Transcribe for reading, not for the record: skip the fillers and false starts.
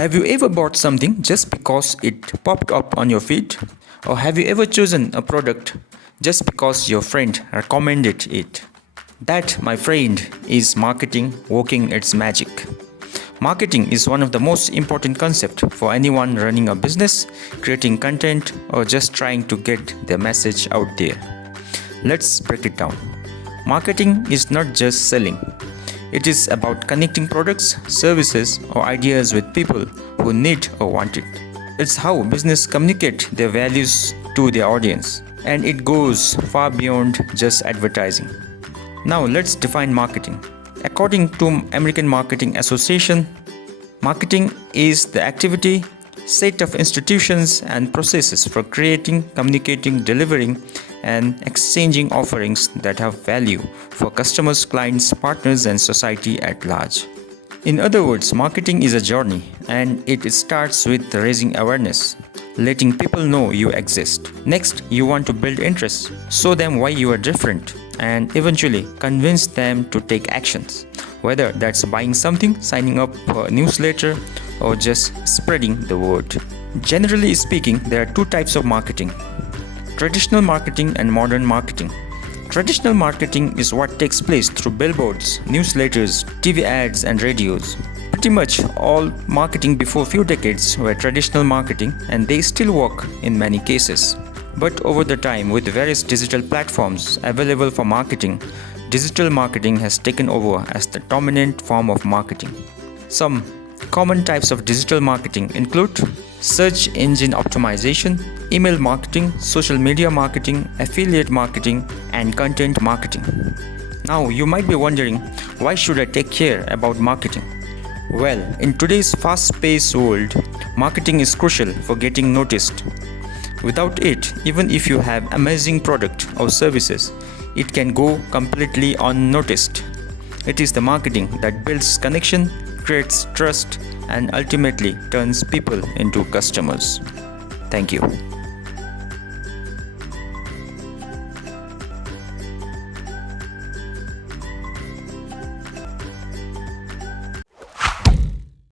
Have you ever bought something just because it popped up on your feed? Or have you ever chosen a product just because your friend recommended it? That, my friend, is marketing working its magic. Marketing is one of the most important concepts for anyone running a business, creating content, or just trying to get their message out there. Let's break it down. Marketing is not just selling. It is about connecting products, services, or ideas with people who need or want it. It's how business communicate their values to their audience, and it goes far beyond just advertising. Now let's define marketing. According to American Marketing Association, marketing is the activity, set of institutions and processes for creating, communicating, delivering, and exchanging offerings that have value for customers, clients, partners, and society at large. In other words, marketing is a journey, and it starts with raising awareness, letting people know you exist. Next, you want to build interest, show them why you are different, and eventually convince them to take actions, whether that's buying something, signing up for a newsletter, or just spreading the word. Generally speaking, there are two types of marketing: traditional marketing and modern marketing. Traditional marketing is what takes place through billboards, newsletters, TV ads, and radios. Pretty much all marketing before a few decades were traditional marketing, and they still work in many cases. But over the time, with various digital platforms available for marketing, digital marketing has taken over as the dominant form of marketing. Some common types of digital marketing include search engine optimization, email marketing, social media marketing, affiliate marketing, and content marketing. Now, you might be wondering, why should I take care about marketing? Well, in today's fast-paced world, marketing is crucial for getting noticed. Without it, even if you have amazing product or services, it can go completely unnoticed. It is the marketing that builds connection, creates trust, and ultimately turns people into customers. Thank you.